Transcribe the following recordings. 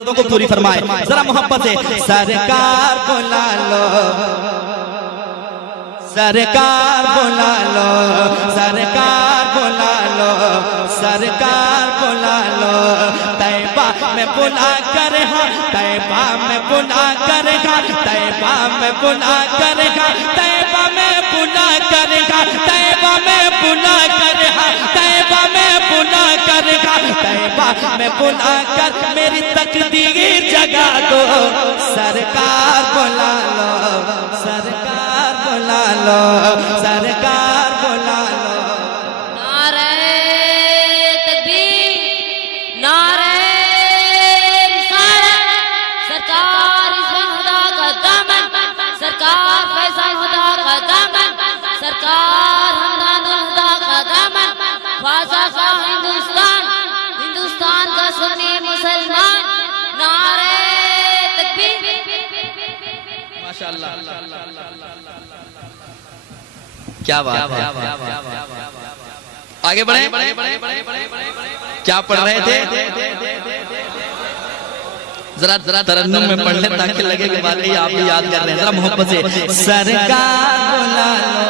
को पूरी फरमाए जरा मोहब्बत से। सरकार बुला लो, सरकार बुला लो, सरकार बुला लो, सरकार बुला लो। तैबा में बुला कर हाँ, तैबा में बुला कर हाँ, तैबा में बुला कर हाँ, तैबा में बुला कर हाँ, तैबा में बुला कर हाँ, तैबा में बुला कर हाँ, तैबा में बुला कर मेरी तकदीर जगा दो। सरकार बुला लो, सरकार बुला लो, सरकार बुला लो। नारे तकबीर, नारे रिसालत, सरकार इस्माइल खुदा का दामन, सरकार फैसल खुदा का दामन, सरकार हमदानुल खुदा का दामन, ख्वाजा का हिंदुस्तान, हिंदुस्तान का सुन्नी मुसलमान। नारे तकबीर, माशाअल्लाह, क्या बात है। आगे बढ़े, क्या पढ़ रहे थे? जरा जरा तरन्नुम में पढ़ ले ताकि लगे कि वाकई आप भी याद कर रहे हैं। जरा मोहब्बत से। सरकार बुला लो,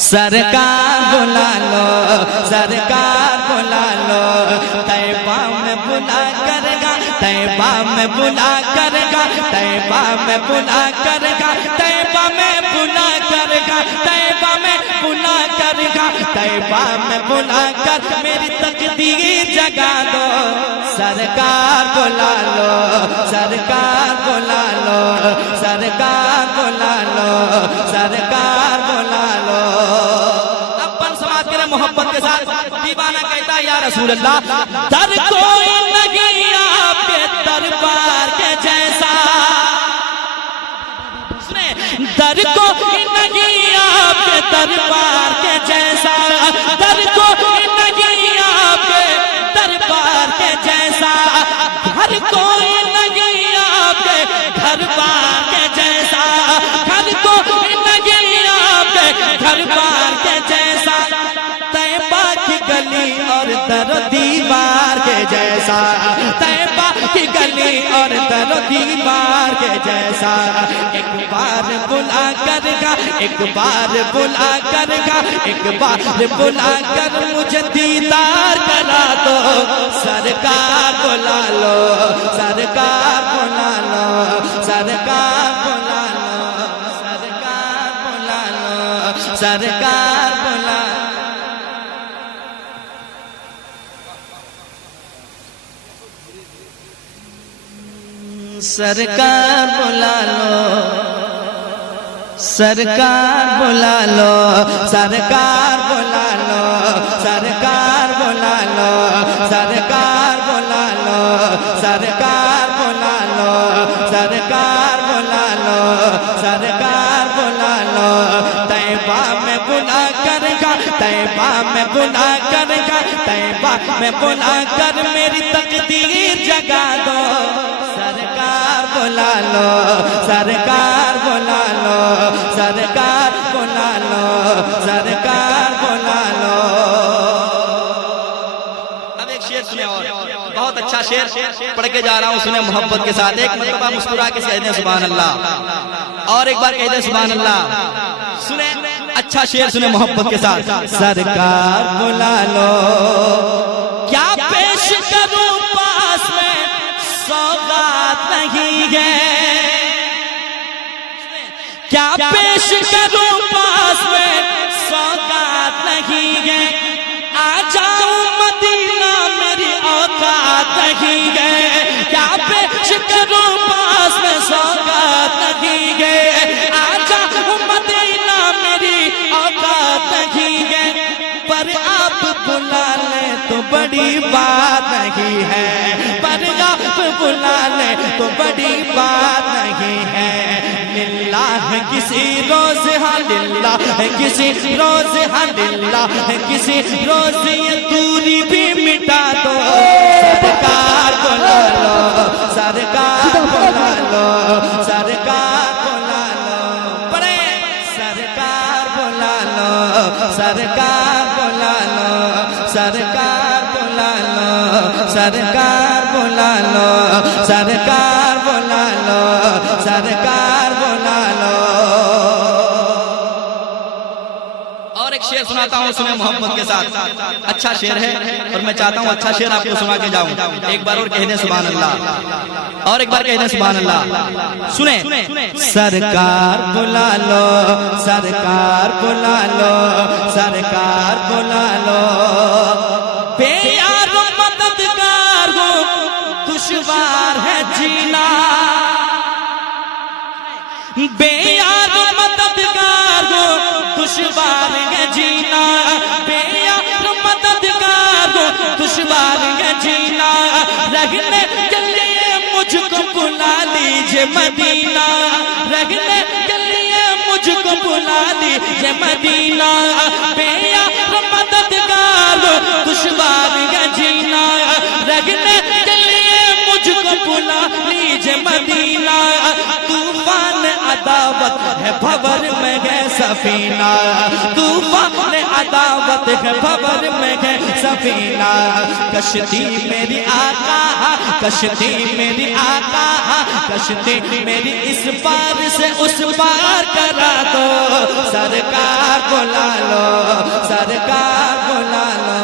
सरकार बुला लो, सरकार बुला लो। तैबा में बुला करेगा, तैबा में बुला करेगा, तैबा में बुला करेगा, तैबा में बुला करेगा, तैबा में बुला करेगा, तैबा में बुला कर मेरी तकदीर जगा दो। सरकार बुला लो, सरकार बुला लो, सरकार बुला लो, सरकार बुला लो। अपन समाज के मोहब्बत के साथ दीवाना कहता है या रसूल अल्लाह, दर कोई नहीं आपके दरबार के जैसा। सुने, दर कोई नहीं आपके दरबार के जैसा, दर कोई नहीं आपके दरबार के जैसा, घर कोई नहीं आपके घर बार के जैसा, घर कोई नहीं आपके घर बार के जैसा। तैबा की गली और दर दीवार के जैसा, तैबा की गली और दर दीवार के जैसा। एक बार बुला करेगा, एक बार बुला करेगा, एक बार बुला कर मुझे दीदार करा दो। सरकार बुला लो, सरकार बुला लो, सरकार बुला लो, सरकार बुला लो, सरकार बुला। सरकार बुला लो, सरकार बुला लो, सरकार बुला लो, सरकार बुला लो, सरकार बुला लो, सरकार बुला लो, सरकार बुला लो, सरकार बुला लो। तैबा में बुला करेगा, तैबा में बुला करेगा, तैबा में बुला कर मेरी तकदीर जगा दो। सरकार बुला लो, सरकार बुला लो, सरकार बुला लो, सरकार बुला लो। अब एक शेर सुने और बहुत अच्छा शेर पढ़ के जा रहा हूँ, सुने मोहब्बत के साथ। एक मरतबा मुस्कुरा के कह दें सुभान अल्लाह, और एक बार कह दें सुभान अल्लाह। सुने अच्छा शेर सुने मोहब्बत के साथ। सरकार बुला लो, क्या पेश करूं पास में सौगात नहीं है, क्या पेश करूं पास में सौगात नहीं है। आ जाऊं मदीना मेरी औकात नहीं है, क्या पेश करूं पास में सौगात नहीं है। आ जाऊं मदीना मेरी औकात नहीं है, पर आप बुला ले तो बड़ी बात नहीं है, पर आप बुला ले तो बड़ी बात नहीं है। लिल्ला है किसी रोज, हाँ लिल्ला है किसी रोज, हाँ लिल्ला है किसी रोज ये दूरी भी मिटा दो। सरकार बुला लो, सरकार बुला लो, सरकार बुला लो। बड़े सरकार बुला लो, सरकार बुला लो, सरकार बुला लो, सरकार बुला लो, सरकार बुला लो, सरकार बुला लो। और एक शेर सुनाता हूँ, सुने मोहब्बत के साथ। अच्छा शेर है और मैं चाहता हूँ अच्छा शेर आपको सुना के जाऊं। एक बार और कह दें सुभान अल्लाह, और एक बार कह दें सुभान अल्लाह। सुने, सरकार बुला लो, सरकार बुला लो, सरकार बुला लो, बेयार मददगार हो, दुश्वार है जीना, बेयार मददगार हो, दुश्वार है जीना, बेयार मददगार हो, दुश्वार है जीना, रहने के लिए मुझको बुला लीजिए मदीना, रहने के लिए मुझको बुला लीजिए मदीना, बेयार मददगार हो, दुश्वार है जीना, रहने के लिए मुझको बुला लीजिए मदीना, तूफान अदावत है भंवर में है सफीना, तूफान अदावत है भंवर में है सफीना, कश्ती मेरी आका, कश्ती मेरी आका, कश्ती मेरी इस पार से उस पार करा दो, सरकार बुला लो, सरकार बुला लो,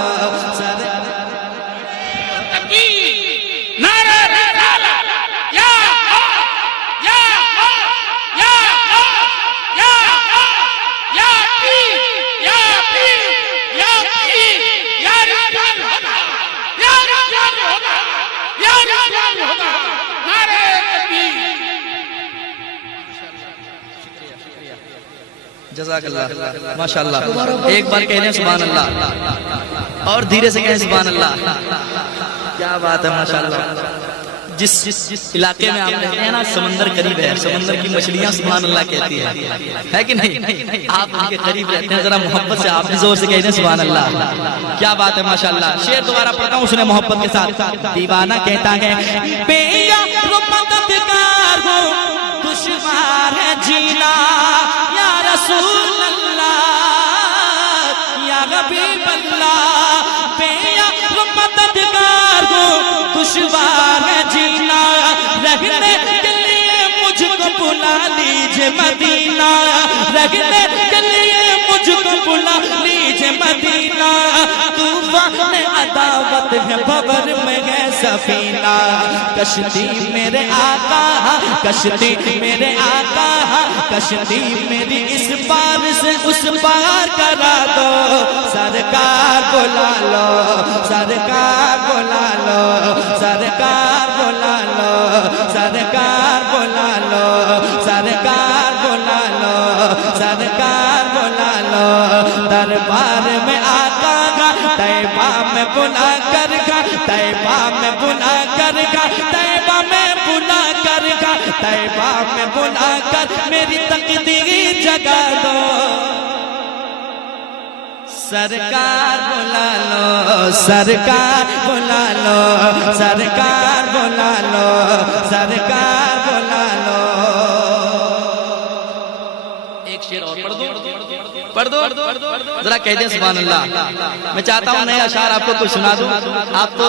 जज़ाकल्लाह माशाअल्लाह। एक बार कह दें सुभान अल्लाह और धीरे से कहें सुभान अल्लाह। क्या बात है माशाअल्लाह। जिस इलाके में आप रहते हैं ना, समंदर करीब है, समंदर की मछलियां सुभान अल्लाह कहती है कि नहीं? आप उनके करीब रहते हैं, जरा मोहब्बत से आप भी जोर से कह दें सुभान अल्लाह। क्या बात है माशाअल्लाह। शेर दोबारा पढ़ता हूँ, सुने मोहब्बत के साथ। दीवाना कहता है, बेयार मददगार हो, दुश्वार है जीना, या रसूल अल्लाह, या हबीब अल्लाह, बेयार मददगार हो, दुश्वार है जीना, रहने के लिए मुझको बुला लीजिए मदीना, रहने के लिए मुझको बुला लीजिए मदीना, तूफान अदावत है भंवर में है सफीना, कश्ती मेरे आका, कश्ती मेरे आका, कश्ती मेरी इस पार से उस पार करा दो, सरकार बुला लो, सरकार बुला लो, सरकार बुला लो, सरकार बुला लो, सरकार बुला लो, सरकार बुला लो, दरबार में आका का तैबा में बुला कर का, तैबा में बुला कर का, तैबा में बुला कर का, तैबा में बुला कर मेरी तकदीर जगा दो, सरकार बुला लो, सरकार बुला लो, सरकार बुला लो, सरकार बुला लो। एक शेर और पढ़ दो जरा कह दें सुभान अल्लाह। मैं चाहता हूँ नए अशार आपको कुछ सुना दूं। आप तो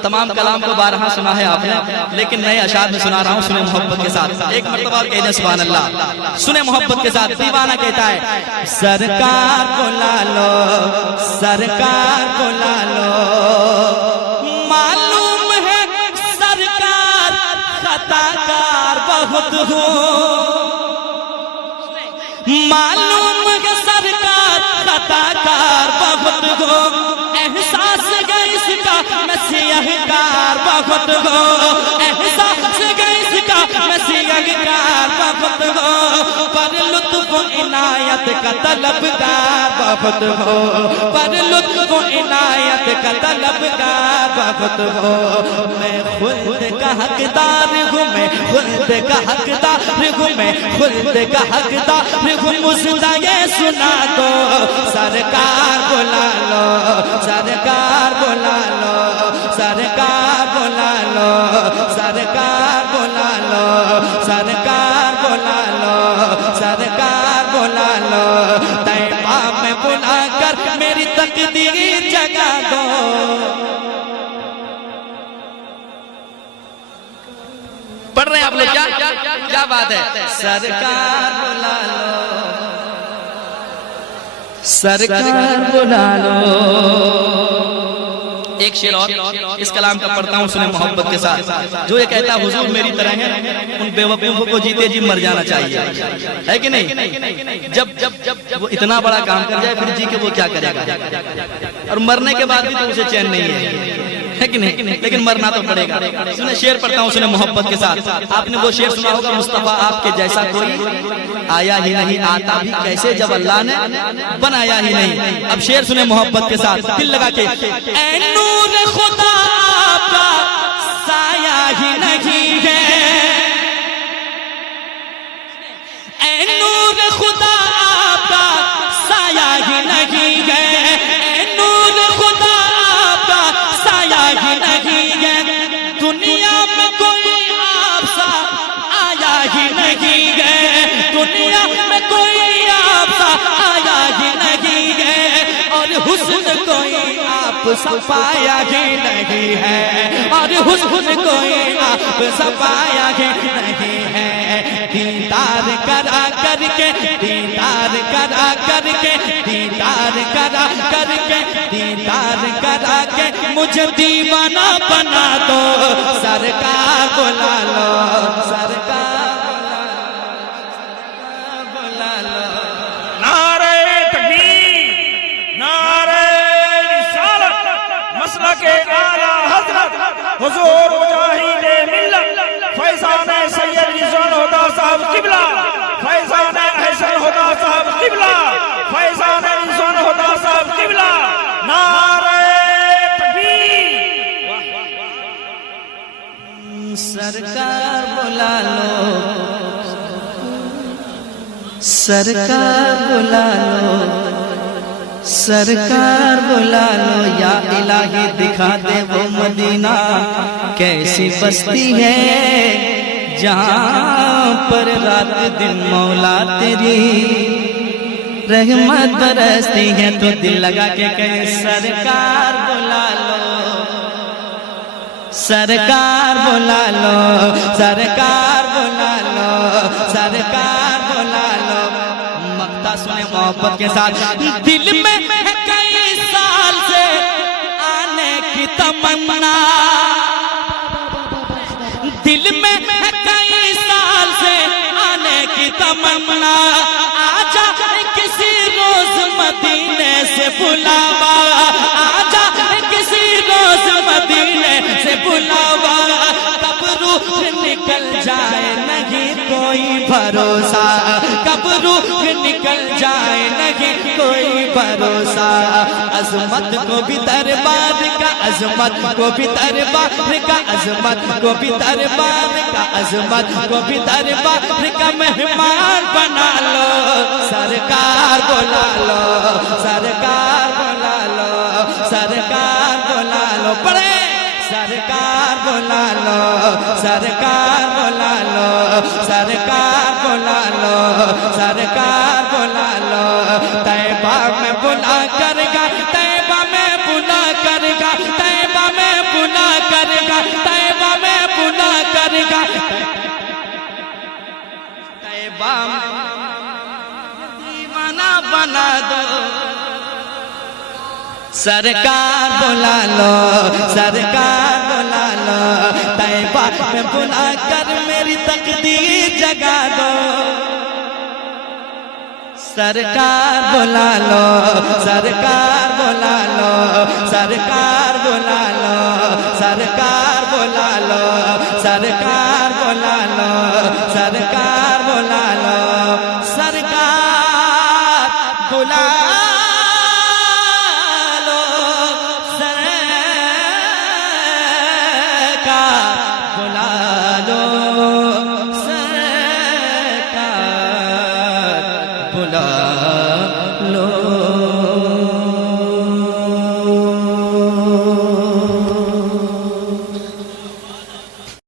तमाम कलाम को बारहा सुना है आपने, लेकिन नए अशार में सुना रहा हूँ, सुने मोहब्बत के साथ। एक मर्तबा कह दें सुभान अल्लाह, सुने मोहब्बत के साथ। दीवाना कहता है, सरकार बुला लो, सरकार बुला लो, मालूम है सरकार खताकार बहुत हो, मालूम है सरकार खताकार बहुत हो, एहसास है इसका मैं सियाहकार बहुत हो, एहसास है इसका मैं सियाहकार बहुत हो, पर लुत्फ इनायत का तलबगार बहुत हो, पर लुत्फ इनायत का तलबगार बहुत हो, मैं खुद का हकदार हूँ, मैं खुद का हकदार हूँ, मैं खुद का हकदार हूँ, मुझे ये सुना दो, सरकार बुला लो, सरकार बुला लो, सरकार बुला लो, सरकार बुला लो, सरकार बुला लो, सरकार बुला लो, तैबा में बुला कर मेरी तकदीर जगा दो। पढ़ रहे हैं आप लोग? क्या क्या बात है? सरकार बुला लो, सरकार बुला लो। एक शेर और इस कलाम का पढ़ता हूँ, सुने मोहब्बत के साथ, जो ये कहता है हुजूर मेरी तरह है, उन बेवकूफों को जीते जी मर जाना चाहिए, है कि नहीं? जब जब जब वो इतना बड़ा काम कर जाए फिर जी के वो क्या करेगा? और मरने के बाद भी तो उसे चैन नहीं है कि नहीं? लेकिन मरना तो पड़ेगा। सुने शेर पढ़ता हूँ, सुने मोहब्बत के साथ। आपने वो शेर सुना होगा, मुस्तफा आपके जैसा कोई आया ही नहीं, आता भी कैसे जब अल्लाह ने बनाया ही नहीं। अब शेर सुने मोहब्बत के साथ, दिल लगा के। ऐ नूर खुदा आपका साया ही नहीं है, ऐ नूर खुदा आपका साया ही नहीं है, ऐ नूर खुदा आपका साया ही नहीं है। दुनिया में कोई आपसा आया ही नहीं है, दुनिया में कोई आपसा आया ही नहीं है, और हुस्न कोई आपसा पाया ही नहीं है, और हुस्न कोई आपसा पाया ही नहीं है। दीदार करा करके, दीदार करा करके, दीदार करा करके, दीदार करा के मुझे दीवाना बना दो, सरकार बुला लो, सरकार बुला लो। नारे तकबीर, नारे रिसालत, मसलके आला हज़रत हुजूर मुजाहिदे मिल्लत फैज़ान सैयद रिज़वान हुदा साहब क़िबला, फैज़ान अहसन हुदा साहब क़िबला, फैज़ान रिज़वान हुदा साहब क़िबला। नारे तकबीर। सरकार बुला लो, सरकार बुला लो, सरकार बुला लो, या इलाही दिखा दे वो मदीना कैसी बस्ती है, जहाँ पर रात दिन मौला तेरी रहमत बरसती है। तो दिल लगा के कहे सरकार बुला लो, सरकार बुला लो, सरकार बुला लो, सरकार बुला लो। मक्ता सुने मोहब्बत के साथ। दिल में है कई साल से आने की तमन्ना, दिल में है कई साल से आने की तमन्ना, आजा किसी रोज मदीने से बुलावा, आजा किसी रोज मदीने से बुलावा। कब रूह निकल जाए नहीं कोई भरोसा, कब रूह निकल जाए नहीं कोई भरोसा। अजमत को भी दरबार का, अजमत को भी दरबार का, अजमत को भी दरबार का, अजमत को भी दरबार का मेहमान बना लो, सरकार बुला लो, सरकार बुला लो, सरकार बुला लो। पढ़े सरकार बुला लो, सरकार बुला लो, सरकार बुला लो, सरकार बुला लो। तैबा में बुला करेगा, तैबा में बुला करेगा, तैबा में बुला करेगा, तैबा में बुला करेगा, तैबा में दीवाना बना दो, सरकार बुला लो, सरकार बुला लो। तैबा में बुला कर मेरी तकदीर जगा दो, सरकार बुला लो, सरकार बुला लो, सरकार बुला लो, सरकार बुला लो, सरकार बुला लो, सरकार बुला लो, सरकार बुला लो, सरकार बुला लो, सरकार बुला